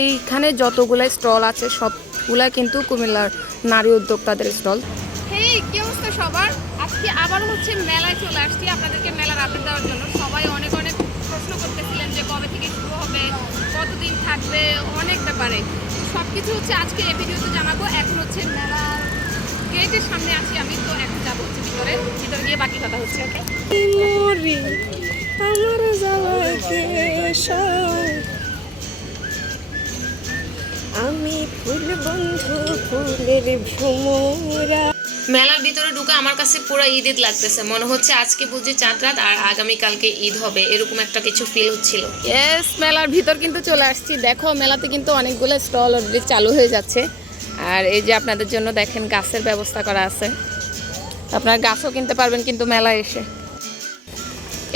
এইখানে যতগুলা স্টল আছে সবগুলা কিন্তু কুমিল্লার নারী উদ্যোক্তাদের স্টল। হেই, কি অবস্থা সবার? আজকে আবার হচ্ছে মেলায় চলে আসছি আপনাদেরকে মেলার আপডেট দেওয়ার জন্য। সবাই অনেক অনেক প্রশ্ন করতেছিলেন যে কবে থেকে শুরু হবে, কতদিন থাকবে, অনেক ব্যাপারে সব কিছু হচ্ছে আজকে এই ভিডিওতে জানাবো। এখন হচ্ছে মেলার গেটের সামনে আছি আমি, তো এখন যাবো হচ্ছে ভিতরে গিয়ে বাকি কথা হচ্ছে। ওকে, আমি ফুল বন্ধু ফুলের ভ্রমরা। মেলার ভিতরে ঢুকে আমার কাছে পুরো ঈদ ঈদ লাগতেছে, মনে হচ্ছে আজকে বুঝি চাঁদ রাত আর আগামীকালকে ঈদ হবে, এরকম একটা কিছু ফিল হচ্ছিল। ইয়েস, মেলার ভিতর কিন্তু চলে আসছি। দেখো মেলাতে কিন্তু অনেকগুলো স্টল অলরেডি চালু হয়ে যাচ্ছে। আর এই যে আপনাদের জন্য দেখেন গাছের ব্যবস্থা করা আছে, আপনারা গাছও কিনতে পারবেন কিন্তু মেলায় এসে।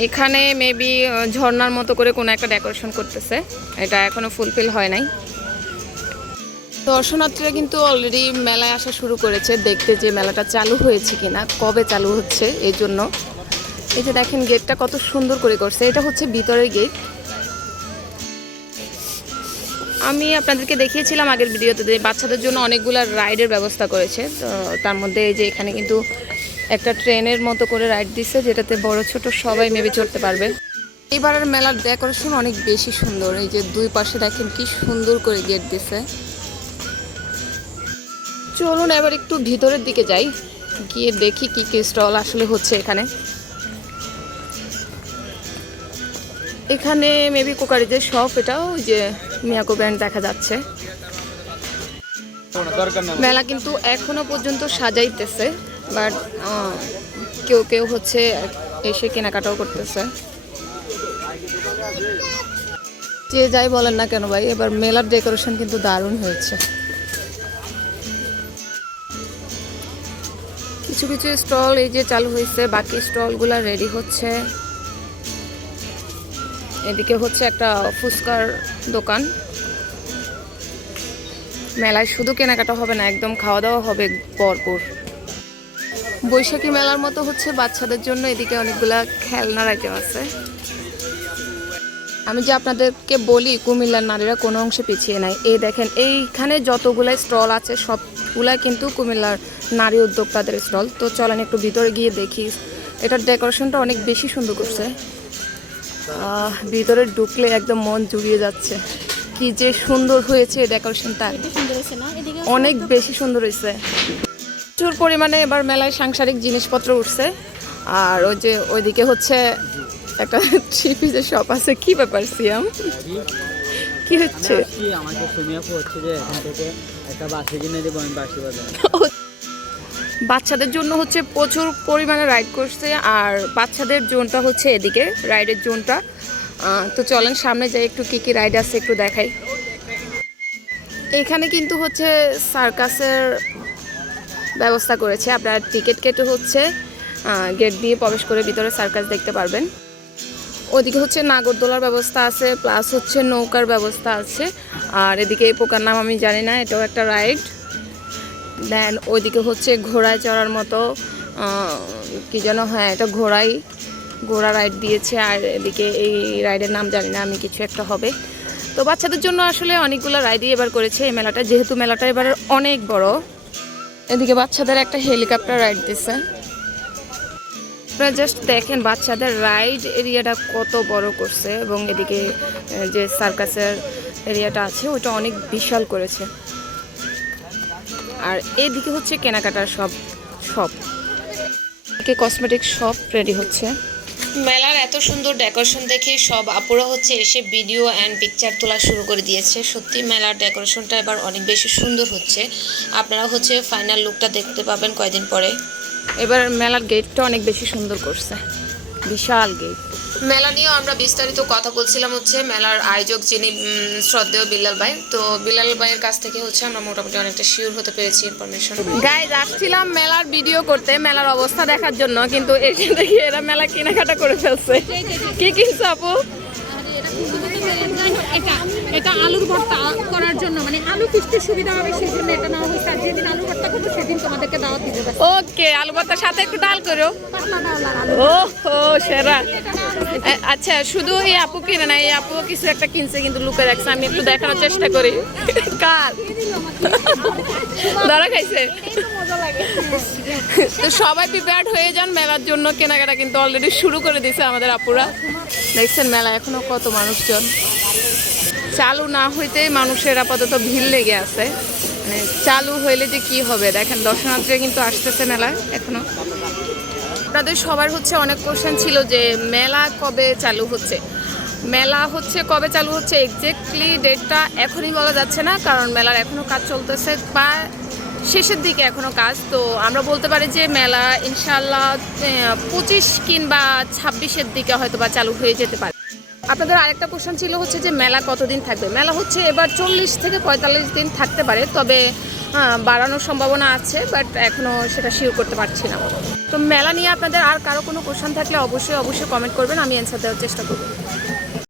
এখানে মেবি ঝর্ণার মতো করে কোনো একটা ডেকোরেশন করতেছে, এটা এখনো ফুলফিল হয় নাই। দর্শনার্থীরা কিন্তু অলরেডি মেলায় আসা শুরু করেছে, দেখতে যে মেলাটা চালু হয়েছে কিনা, কবে চালু হচ্ছে এই জন্য। এই যে দেখেন গেটটা কত সুন্দর করে করছে, এটা হচ্ছে ভিতরের গেট। আমি আপনাদেরকে দেখিয়েছিলাম আগের ভিডিওতে যে বাচ্চাদের জন্য অনেকগুলো রাইডের ব্যবস্থা করেছে। তো তার মধ্যে এই যে এখানে কিন্তু একটা ট্রেনের মতো করে রাইড দিচ্ছে, যেটাতে বড় ছোট সবাই মেবি চড়তে পারবে। এইবারের মেলার ডেকোরেশন অনেক বেশি সুন্দর। এই যে দুই পাশে দেখেন কি সুন্দর করে গেট দিছে। চলুন এবার একটু ভিতরের দিকে যাই, গিয়ে দেখি কি কি স্টল আসলে হচ্ছে এখানে। এখানে মেবি কোকারিজের শপ, এটাও যে মিয়াকো ব্র্যান্ড দেখা যাচ্ছে। মেলা কিন্তু এখনো পর্যন্ত সাজাইতেছে, বাট কেউ কেউ হচ্ছে এসে কেনাকাটাও করতেছে। যে যাই বলেন না কেন ভাই, এবার মেলার ডেকোরেশন কিন্তু দারুণ হয়েছে। কিছু কিছু স্টল এই যে চালু হয়েছে, বাকি স্টলগুলো রেডি হচ্ছে। এদিকে হচ্ছে একটা ফুচকার দোকান। মেলায় শুধু কেনাকাটা হবে না, একদম খাওয়া দাওয়া হবে ভরপুর। বৈশাখী মেলার মতো হচ্ছে বাচ্চাদের জন্য এদিকে অনেকগুলা খেলনার আইটেম আছে। আমি যে আপনাদেরকে বলি কুমিল্লার নারীরা কোনো অংশে পিছিয়ে নাই। এই দেখেন এইখানে যতগুলো স্টল আছে সবগুলা কিন্তু কুমিল্লার নারী উদ্যোক্তাদের স্টল। তো চলেন একটু ভিতরে গিয়ে দেখি। এটার ডেকোরেশনটা অনেক বেশি সুন্দর করছে, ভিতরে ঢুকলে একদম মন জুড়িয়ে যাচ্ছে। কি যে সুন্দর হয়েছে ডেকোরেশনটা, অনেক বেশি সুন্দর হয়েছে। প্রচুর পরিমাণে এবার মেলায় সাংসারিক জিনিসপত্র উঠছে। আর ওই যে ওইদিকে হচ্ছে একটা থ্রি পিসের শপ আছে। কি ব্যাপার সিয়াম, কি হচ্ছে? বাচ্চাদের জন্য হচ্ছে প্রচুর পরিমাণে রাইড করছে, আর বাচ্চাদের জোনটা হচ্ছে এদিকে রাইডের জোনটা। তো চলেন সামনে যাই, একটু কি কি রাইড আছে একটু দেখাই। এখানে কিন্তু হচ্ছে সার্কাসের ব্যবস্থা করেছে, আপনারা টিকিট কেটে হচ্ছে গেট দিয়ে প্রবেশ করে ভিতরে সার্কাস দেখতে পারবেন। ওইদিকে হচ্ছে নাগরদোলার ব্যবস্থা আছে, প্লাস হচ্ছে নৌকার ব্যবস্থা আছে। আর এদিকে এই পোকার নাম আমি জানি না, এটাও একটা রাইড। দেন ওইদিকে হচ্ছে ঘোড়ায় চড়ার মতো কি যেন, হ্যাঁ এটা ঘোড়া রাইড দিয়েছে। আর এদিকে এই রাইডের নাম জানি না আমি, কিছু একটা হবে। তো বাচ্চাদের জন্য আসলে অনেকগুলো রাইডই এবার করেছে এই মেলাটা, যেহেতু মেলাটা এবার অনেক বড়। এদিকে বাচ্চাদের একটা হেলিকপ্টার রাইড দিছে। আপনারা জাস্ট দেখেন বাচ্চাদের রাইড এরিয়াটা কত বড় করছে, এবং এদিকে যে সার্কাসের এরিয়াটা আছে ওইটা অনেক বিশাল করেছে। আর এদিকে হচ্ছে কেনাকাটার শপ, কসমেটিক শপ রেডি হচ্ছে। মেলার এত সুন্দর ডেকোরেশন দেখে সব আপুরা হচ্ছে এসে ভিডিও অ্যান্ড পিকচার তোলা শুরু করে দিয়েছে। সত্যি মেলার ডেকোরেশনটা এবার অনেক বেশি সুন্দর হচ্ছে। আপনারা হচ্ছে ফাইনাল লুকটা দেখতে পাবেন কয়দিন পরে। এবার মেলার গেটটা অনেক বেশি সুন্দর করছে, বিশাল গেট। মেলা নিয়েও আমরা বিস্তারিত কথা বলছিলাম হচ্ছে মেলার আয়োজক যিনি শ্রদ্ধেয় বিল্লাল ভাই। তো বিল্লাল ভাইয়ের কাছ থেকে হচ্ছে আমরা মোটামুটি অনেকটা শিওর হতে পেরেছি ইনফরমেশন। গাইজ আসছিলাম মেলার ভিডিও করতে, মেলার অবস্থা দেখার জন্য, কিন্তু এসে দেখি এরা মেলা কেনাকাটা করে ফেলছে। কি কিনছো আপু? এটা আলুর ভর্তা করার জন্য জন্য, মানে আলু ফিস্টের সুবিধা হবে সেই জন্য এটা নেওয়া হয়েছে। আর যেদিন আলু ভর্তা করবো সেদিন তোমাদেরকে দাওয়াত দিব। ওকে, আলু ভর্তার সাথে একটু ডাল করো। পাতলা ডাল আর আলু। ও সেরা। আচ্ছা, শুধু এই আপু কিনে না, এই আপু কিছু একটা কিনছে কিন্তু লুকে রাখছে, আমি একটু দেখানোর চেষ্টা করি। কার ধরা খাইছে? তো সবাই প্রিপেয়ার্ড হয়ে যান মেলার জন্য, কেনাকাটা কিন্তু অলরেডি শুরু করে দিয়েছে আমাদের আপুরা। দেখছেন মেলা এখনো কত মানুষজন, চালু না হইতেই মানুষের আপাতত ভিড় লেগে আছে। মানে চালু হইলে যে কি হবে, দেখেন দর্শনার্থীরা কিন্তু আসতেছে মেলায় এখনো। আপনাদের সবার হচ্ছে অনেক কোশ্চেন ছিল যে মেলা কবে চালু হচ্ছে। মেলা হচ্ছে কবে চালু হচ্ছে এক্স্যাক্টলি ডেটটা এখনই বলা যাচ্ছে না, কারণ মেলার এখনও কাজ চলতেছে বা শেষের দিকে এখনও কাজ। তো আমরা বলতে পারি যে মেলা ইনশাল্লাহ 25 কিংবা 26-এর দিকে হয়তো বা চালু হয়ে যেতে পারে। আপনাদের আরেকটা কোশ্চেন ছিল হচ্ছে যে মেলা কতদিন থাকবে। মেলা হচ্ছে এবার 40 থেকে 45 দিন থাকতে পারে, তবে বাড়ানোর সম্ভাবনা আছে, বাট এখনও সেটা শিওর করতে পারছি না। তো মেলা নিয়ে আপনাদের আর কারো কোনো কোশ্চেন থাকলে অবশ্যই কমেন্ট করবেন, আমি অ্যান্সার দেওয়ার চেষ্টা করব।